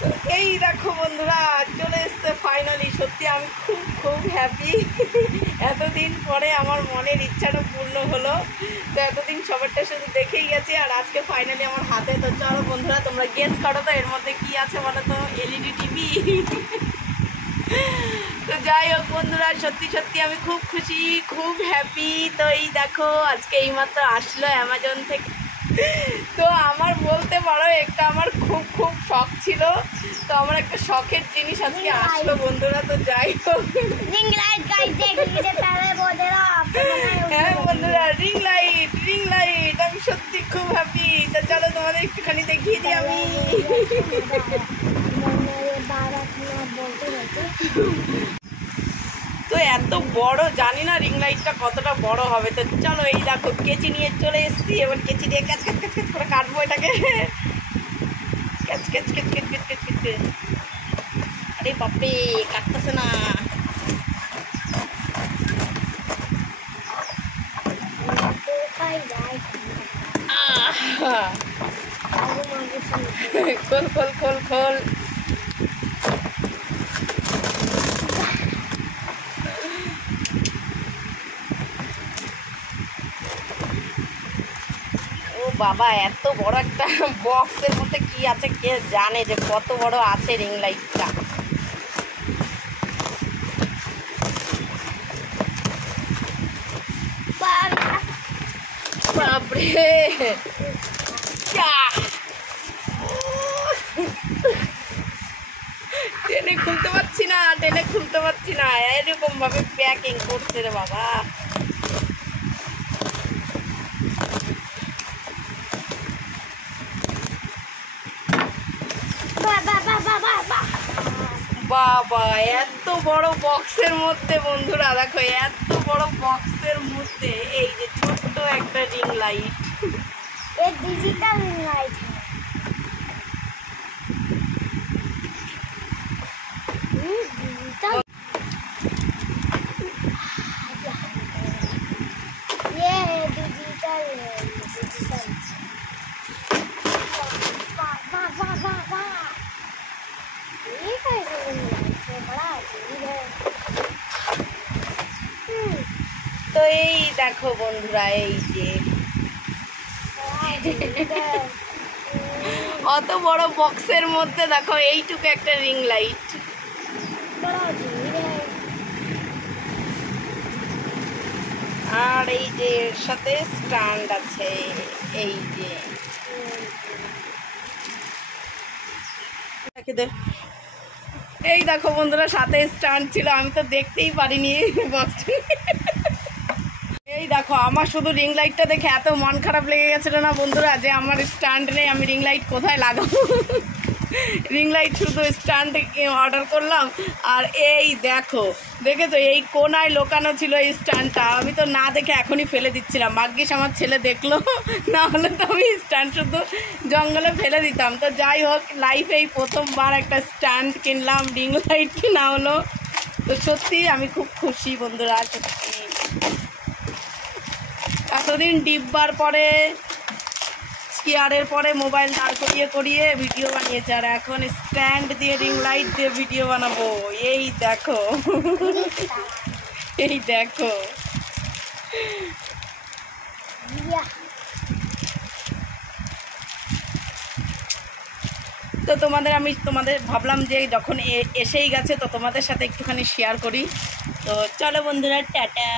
তো এই দেখো বন্ধুরা চলে এসছে ফাইনালি। সত্যি আমি খুব খুব হ্যাপি। এতদিন পরে আমার মনের ইচ্ছাটা পূর্ণ হলো। তো এতদিন সবারটা শুধু দেখেই গেছি, আর আজকে ফাইনালি আমার হাতে। তো চলো বন্ধুরা তোমরা গেস করো তো এর মধ্যে কি আছে বলো তো। LED TV. তো যাই হোক বন্ধুরা, সত্যি সত্যি আমি খুব খুশি, খুব হ্যাপি। তো এই দেখো আজকে এইমাত্র আসলো অ্যামাজন থেকে। তো আমার বলতে পারো একটা আমার খুব খুব শখ ছিল। তো আমার একটা শখের জিনিস আজকে আসলো বন্ধুরা। তো যাই হোক হ্যাঁ বন্ধুরা, রিং লাইট আমি সত্যি খুব হ্যাপি। তো চলো তোমাদের একটুখানি দেখিয়ে দিই আমি। তো এত বড়, জানি না রিং লাইটটা কতটা বড় হবে। তো চলো এই দেখো কেচি নিয়ে চলে এসেছি। এবার কেচি দিয়ে ক্যাচ ক্যাচ ক্যাচ ক্যাচ করে কাটবো এটাকে। Catch catch catch catch catch catch catch. আরে বাপরে, কাটতেছে না। খোল খোল খোল খোল। বাবা এত বড় একটা বক্সের মধ্যে কি আছে কে জানে যে কত বড় আছে রিং লাইটটা। বাপরে, টেনে খুলতে পারছি না, টেনে খুলতে পারছি না। এরকম ভাবে প্যাকিং করছে রে বাবা। বাবা এত বড় বক্সের মধ্যে বন্ধুরা দেখো, এত বড় বক্সের মধ্যে এই যে ছোট্ট একটা রিং লাইট। एक डिजिटल रिंग लाइट है। डिजिटल ये है डिजिटल वाह वाह वाह वाह वाह। ये कैसे रिंग लाइट है, बड़ा अजीब है। তো এই দেখো বন্ধুরা, এই যে অত বড় বক্সের মধ্যে দেখো এইটুকু একটা রিং লাইট। আর এই যে এর সাথে স্ট্যান্ড আছে। এই যে এই দেখো বন্ধুরা সাথে স্ট্যান্ড ছিল, আমি তো দেখতেই পারিনি বক্সটা। এই দেখো আমার শুধু রিং লাইটটা দেখে এত মন খারাপ লেগে গেছিল না বন্ধুরা, যে আমার স্ট্যান্ড নেই, আমি রিং লাইট কোথায় লাগাবো। রিং লাইট শুধু স্ট্যান্ড অর্ডার করলাম। আর এই দেখো, দেখেছো এই কোনায় লোকানো ছিল এই স্ট্যান্ডটা। আমি তো না দেখে এখনই ফেলে দিচ্ছিলাম, ভাগ্যিস আমার ছেলে দেখলো, না হলে তো আমি স্ট্যান্ড শুধু জঙ্গলে ফেলে দিতাম। তো যাই হোক, লাইফে এই প্রথমবার একটা স্ট্যান্ড কিনলাম, রিং লাইট কিনা হলো। তো সত্যি আমি খুব খুশি বন্ধুরা। সত্যি এতদিন ডিব্বার পরে চেয়ারের পরে মোবাইল দাঁড় করিয়ে করিয়ে ভিডিও বানিয়েছে, আর এখন স্ট্যান্ড দিয়ে রিং লাইট দিয়ে ভিডিও বানাবো। এই দেখো, এই দেখো। তো তোমাদের ভাবলাম যে যখন এসেই গেছে তো তোমাদের সাথে একটুখানি শেয়ার করি। তো চলো বন্ধুরা, টাটা।